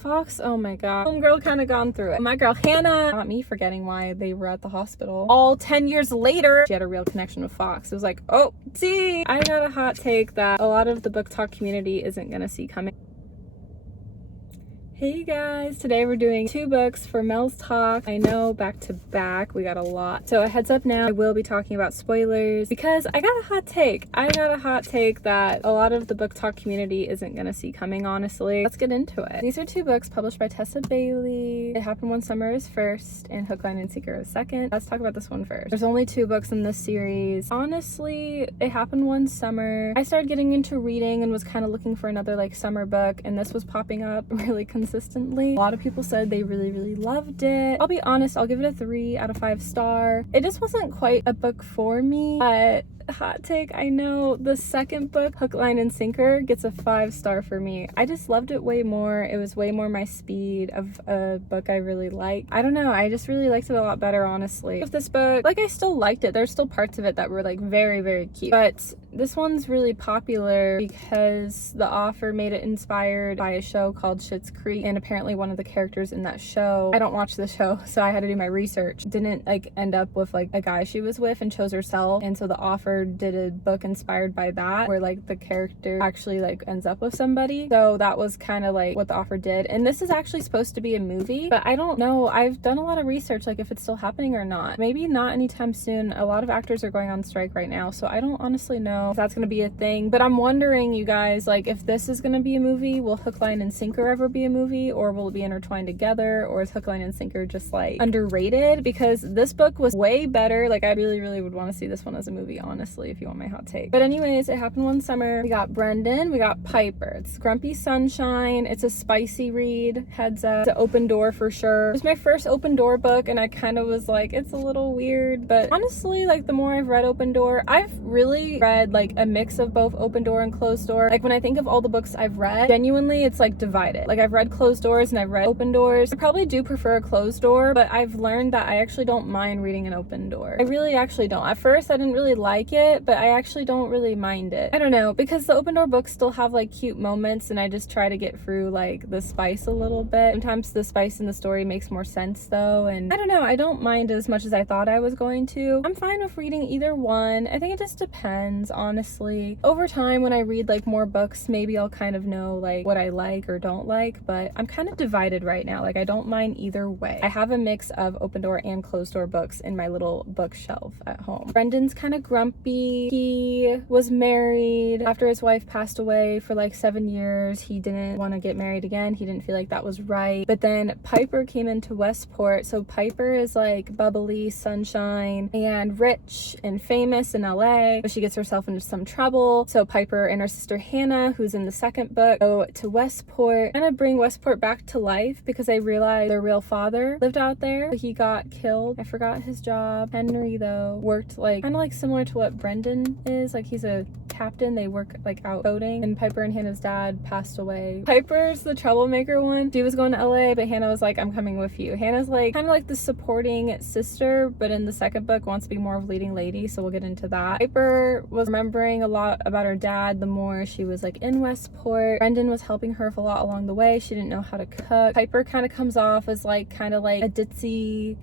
Fox, oh my god. Homegirl kind of gone through it. My girl Hannah, not me forgetting why they were at the hospital. All 10 years later, she had a real connection with Fox. It was like, oh, see, I got a hot take that a lot of the book talk community isn't gonna see coming. Hey guys, today we're doing 2 books for Mel's Talk. I know, back to back, we got a lot. So a heads up now, I will be talking about spoilers because I got a hot take. I got a hot take that a lot of the book talk community isn't gonna see coming, honestly. Let's get into it. These are 2 books published by Tessa Bailey. It Happened One Summer is first and Hook, Line, and Sinker is second. Let's talk about this one first. There's only 2 books in this series. Honestly, It Happened One Summer. I started getting into reading and was kind of looking for another like summer book, and this was popping up really consistently. A lot of people said they really loved it. I'll be honest, I'll give it a 3 out of 5 star. It just wasn't quite a book for me, but hot take, I know, the second book, Hook, Line, and Sinker, gets a 5 star for me. I just loved it way more. It was way more my speed of a book I really liked. I don't know, I just really liked it a lot better, honestly. With this book, like, I still liked it. There's still parts of it that were like very cute, but this one's really popular because the author made it inspired by a show called Schitt's Creek, and apparently one of the characters in that show, I don't watch the show, so I had to do my research, didn't like end up with like a guy she was with and chose herself, and so the author did a book inspired by that where like the character actually like ends up with somebody. So that was kind of like what the author did, and this is actually supposed to be a movie, but I don't know. I've done a lot of research like if it's still happening or not. Maybe not anytime soon. A lot of actors are going on strike right now, so I don't honestly know if that's gonna be a thing, but I'm wondering, you guys, like, if this is gonna be a movie, will Hook, Line, and Sinker ever be a movie, or will it be intertwined together, or is Hook, Line, and Sinker just like underrated? Because this book was way better. Like, I really would want to see this one as a movie, honestly, if you want my hot take. But anyways, It Happened One Summer. We got Brendan, we got Piper. It's Grumpy Sunshine. It's a spicy read, heads up. It's an open door for sure. It was my first open door book, and I kind of was like, it's a little weird, but honestly, like, the more I've read open door, I've really read like a mix of both open door and closed door. Like, when I think of all the books I've read, genuinely it's like divided. Like, I've read closed doors and I've read open doors. I probably do prefer a closed door, but I've learned that I actually don't mind reading an open door. I really actually don't. At first I didn't really like it, but I actually don't really mind it. I don't know, because the open door books still have like cute moments, and I just try to get through like the spice a little bit. Sometimes the spice in the story makes more sense though, and I don't know, I don't mind as much as I thought I was going to. I'm fine with reading either one. I think it just depends, honestly. Over time, when I read like more books, maybe I'll kind of know like what I like or don't like, but I'm kind of divided right now. Like, I don't mind either way. I have a mix of open door and closed door books in my little bookshelf at home. Brendan's kind of grumpy. He was married after his wife passed away for like 7 years. He didn't want to get married again. He didn't feel like that was right. But then Piper came into Westport. So Piper is like bubbly, sunshine, and rich and famous in LA, but she gets herself into some trouble. So Piper and her sister Hannah, who's in the second book, go to Westport, kind of bring Westport back to life because they realize their real father lived out there. He got killed. I forgot his job. Henry, though, worked like kind of like similar to what Brendan is. Like, he's a captain. They work like out boating, and Piper and Hannah's dad passed away. Piper's the troublemaker one. She was going to LA, but Hannah was like, I'm coming with you. Hannah's like kind of like the supporting sister, but in the second book wants to be more of leading lady, so we'll get into that. Piper was remembering a lot about her dad the more she was like in Westport. Brendan was helping her a lot along the way. She didn't know how to cook. Piper kind of comes off as like kind of like a ditzy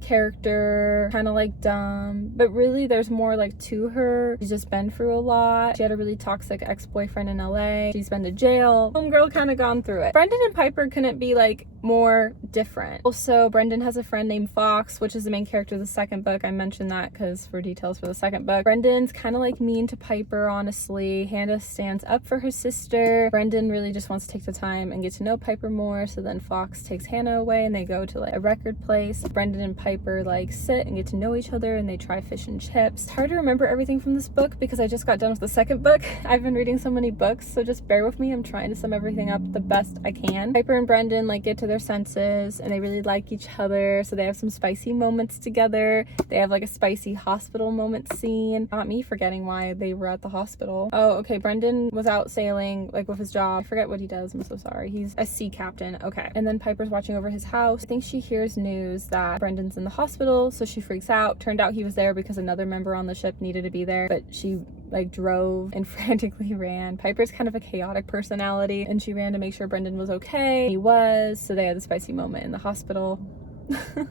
character, kind of like dumb, but really there's more like to her. She's just been through a lot. She had a really toxic ex-boyfriend in LA. She's been to jail. Homegirl kind of gone through it. Brendan and Piper couldn't be like more different. Also, Brendan has a friend named Fox, which is the main character of the second book. I mentioned that because for details for the second book. Brendan's kind of like mean to Piper, honestly. Hannah stands up for her sister. Brendan really just wants to take the time and get to know Piper more, so then Fox takes Hannah away and they go to like a record place. Brendan and Piper like sit and get to know each other, and they try fish and chips. It's hard to remember everything from this book because I just got done with the second book. I've been reading so many books, so just bear with me. I'm trying to sum everything up the best I can. Piper and Brendan like get to their senses, and they really like each other, so they have some spicy moments together. They have like a spicy hospital moment scene. Not me forgetting why they were at the hospital. Oh, okay, Brendan was out sailing like with his job. I forget what he does. I'm so sorry. He's a sea captain. Okay. And then Piper's watching over his house. I think she hears news that Brendan's in the hospital, so she freaks out. Turned out he was there because another member on the ship needed to be there, but she like drove and frantically ran. Piper's kind of a chaotic personality, and she ran to make sure Brendan was okay. He was, so they had the spicy moment in the hospital.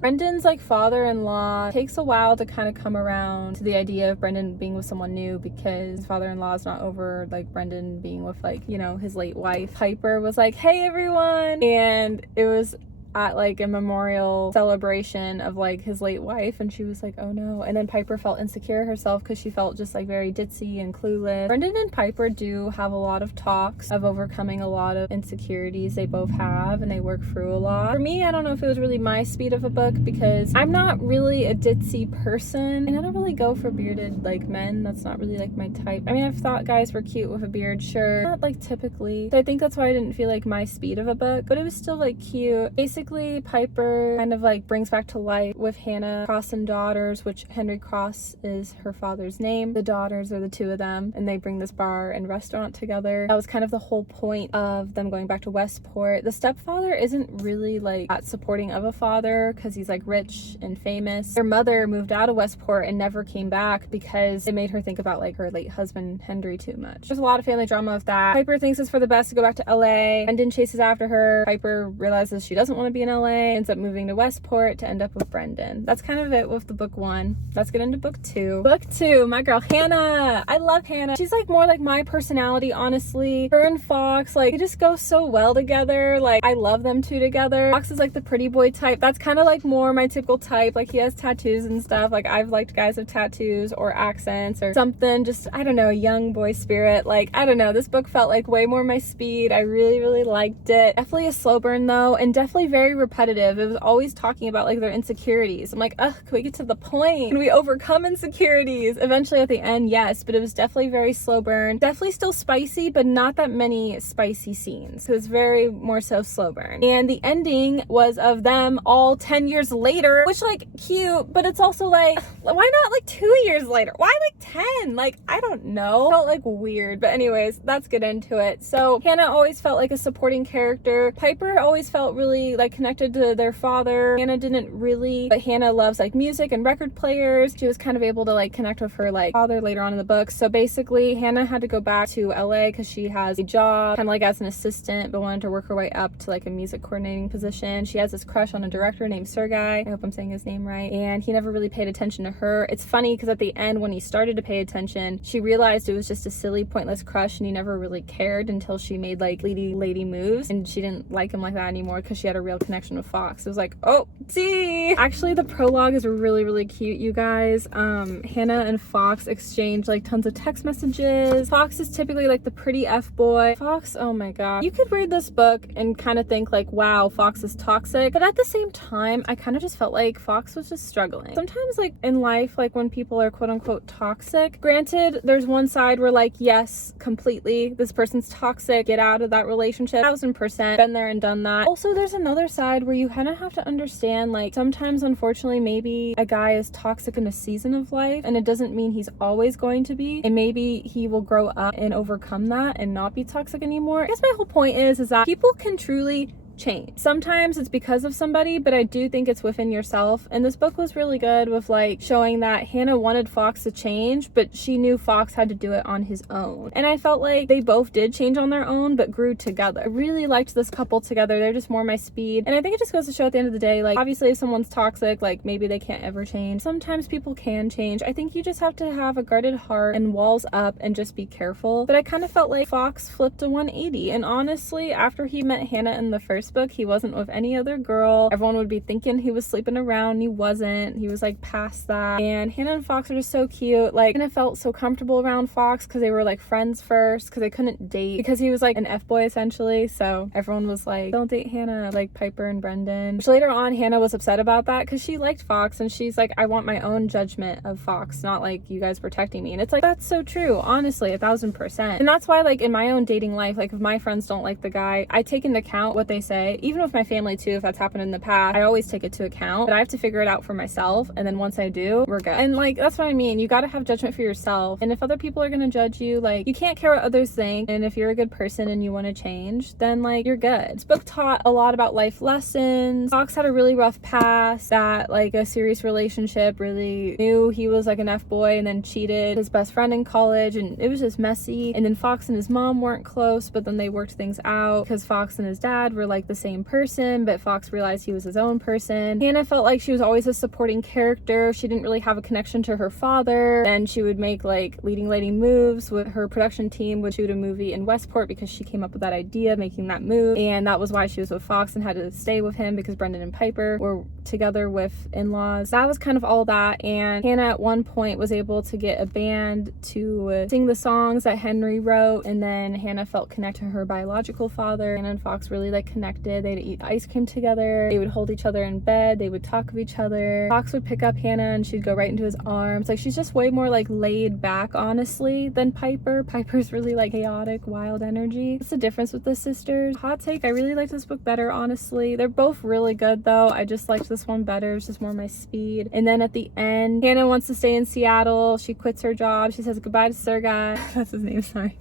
Brendan's like father-in-law takes a while to kind of come around to the idea of Brendan being with someone new, because his father-in-law is not over like Brendan being with, like, you know, his late wife. Piper was like, hey everyone, and it was at like a memorial celebration of like his late wife, and she was like, oh no. And then Piper felt insecure herself because she felt just like very ditzy and clueless. Brendan and Piper do have a lot of talks of overcoming a lot of insecurities they both have, and they work through a lot. For me, I don't know if it was really my speed of a book, because I'm not really a ditzy person, and I don't really go for bearded like men. That's not really like my type. I mean, I've thought guys were cute with a beard, sure, not like typically. So I think that's why I didn't feel like my speed of a book, but it was still like cute. Basically, Piper kind of like brings back to life with Hannah Cross and daughters, which Henry Cross is her father's name. The daughters are the two of them, and they bring this bar and restaurant together. That was kind of the whole point of them going back to Westport. The stepfather isn't really like that supporting of a father, because he's like rich and famous. Their mother moved out of Westport and never came back because it made her think about like her late husband Henry too much. There's a lot of family drama with that. Piper thinks it's for the best to go back to LA. Brendan chases after her. Piper realizes she doesn't want to be in LA, ends up moving to Westport to end up with Brendan. That's kind of it with the book one. Let's get into book two. Book two, my girl Hannah. I love Hannah. She's like more like my personality, honestly. Her and Fox, like, they just go so well together. Like, I love them two together. Fox is like the pretty boy type. That's kind of like more my typical type. Like, he has tattoos and stuff. Like, I've liked guys with tattoos or accents or something. Just, I don't know, young boy spirit. Like, I don't know. This book felt like way more my speed. I really, really liked it. Definitely a slow burn though, and definitely very repetitive. It was always talking about like their insecurities. I'm like, ugh, can we get to the point? Can we overcome insecurities? Eventually at the end, yes, but it was definitely very slow burn. Definitely still spicy, but not that many spicy scenes. It was very more so slow burn. And the ending was of them all 10 years later, which, like, cute, but it's also like, why not like 2 years later? Why like 10? Like, I don't know. Felt like weird, but anyways, let's get into it. So Hannah always felt like a supporting character. Piper always felt really like connected to their father. Hannah didn't really, but Hannah loves like music and record players. She was kind of able to like connect with her like father later on in the book. So basically Hannah had to go back to LA because she has a job kind of like as an assistant, but wanted to work her way up to like a music coordinating position. She has this crush on a director named Sergei. I hope I'm saying his name right. And he never really paid attention to her. It's funny because at the end when he started to pay attention, she realized it was just a silly, pointless crush, and he never really cared until she made like lady moves, and she didn't like him like that anymore because she had a real connection with Fox. It was like, oh, see. Actually, the prologue is really, really cute, you guys. Hannah and Fox exchange like tons of text messages. Fox is typically like the pretty F-boy. Fox, oh my god. You could read this book and kind of think like, wow, Fox is toxic. But at the same time, I kind of just felt like Fox was just struggling. Sometimes like in life, like when people are quote unquote toxic, granted, there's one side where like, yes, completely, this person's toxic, get out of that relationship, 1000%, been there and done that. Also, there's another side where you kind of have to understand, like, sometimes unfortunately maybe a guy is toxic in a season of life, and it doesn't mean he's always going to be, and maybe he will grow up and overcome that and not be toxic anymore. I guess my whole point is that people can truly change. Sometimes it's because of somebody, but I do think it's within yourself. And this book was really good with like showing that Hannah wanted Fox to change, but she knew Fox had to do it on his own. And I felt like they both did change on their own, but grew together. I really liked this couple together. They're just more my speed. And I think it just goes to show at the end of the day, like, obviously if someone's toxic, like maybe they can't ever change. Sometimes people can change. I think you just have to have a guarded heart and walls up and just be careful. But I kind of felt like Fox flipped a 180. And honestly, after he met Hannah in the first book, he wasn't with any other girl. Everyone would be thinking he was sleeping around, and he wasn't. He was like past that. And Hannah and Fox are just so cute. Like, Hannah felt so comfortable around Fox because they were like friends first, because they couldn't date because he was like an F-boy essentially. So everyone was like, don't date Hannah, like Piper and Brendan. Which later on Hannah was upset about that because she liked Fox, and she's like, I want my own judgment of Fox, not like you guys protecting me. And it's like, that's so true, honestly, 1000%. And that's why, like, in my own dating life, like if my friends don't like the guy, I take into account what they say say, even with my family too, if that's happened in the past, I always take it to account, but I have to figure it out for myself. And then once I do, we're good. And like, that's what I mean. You got to have judgment for yourself. And if other people are going to judge you, like, you can't care what others think. And if you're a good person and you want to change, then like, you're good. This book taught a lot about life lessons. Fox had a really rough past, that like a serious relationship, really knew he was like an F-boy and then cheated his best friend in college, and it was just messy. And then Fox and his mom weren't close, but then they worked things out because Fox and his dad were like the same person, but Fox realized he was his own person. Hannah felt like she was always a supporting character. She didn't really have a connection to her father. Then she would make like leading lady moves with her production team, would shoot a movie in Westport because she came up with that idea, making that move, and that was why she was with Fox and had to stay with him, because Brendan and Piper were together with in-laws. That was kind of all that. And Hannah at one point was able to get a band to sing the songs that Henry wrote, and then Hannah felt connected to her biological father. Hannah and Fox really like connected. They'd eat ice cream together, they would hold each other in bed, they would talk of each other. Fox would pick up Hannah and she'd go right into his arms. Like, she's just way more like laid back, honestly, than Piper. Piper's really like chaotic, wild energy. It's the difference with the sisters. Hot take, I really liked this book better, honestly. They're both really good though. I just liked this one better. It's just more my speed. And then at the end, Hannah wants to stay in Seattle. She quits her job. She says goodbye to Sergei. That's his name, sorry.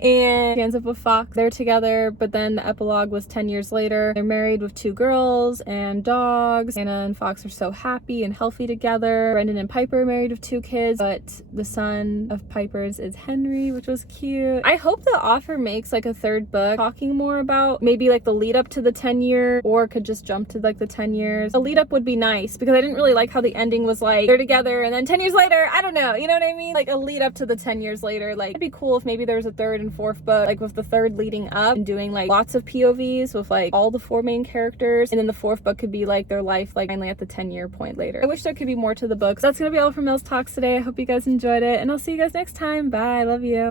And she ends up with Fox. They're together, but then the epilogue was 10 years later. They're married with 2 girls and dogs. Hannah and Fox are so happy and healthy together. Brendan and Piper are married with 2 kids, but the son of Piper's is Henry, which was cute. I hope the author makes like a 3rd book talking more about maybe like the lead up to the 10-year, or could just jump to like the 10 years. A lead up would be nice, because I didn't really like how the ending was like they're together and then 10 years later, I don't know, you know what I mean? Like a lead up to the 10 years later. Like, it'd be cool if maybe there was a 3rd and 4th book, like with the 3rd leading up and doing like lots of POVs with like all the 4 main characters, and then the 4th book could be like their life like finally at the 10-year point later. I wish there could be more to the books. That's gonna be all for Mels Talks today. I hope you guys enjoyed it, and I'll see you guys next time. Bye, I love you.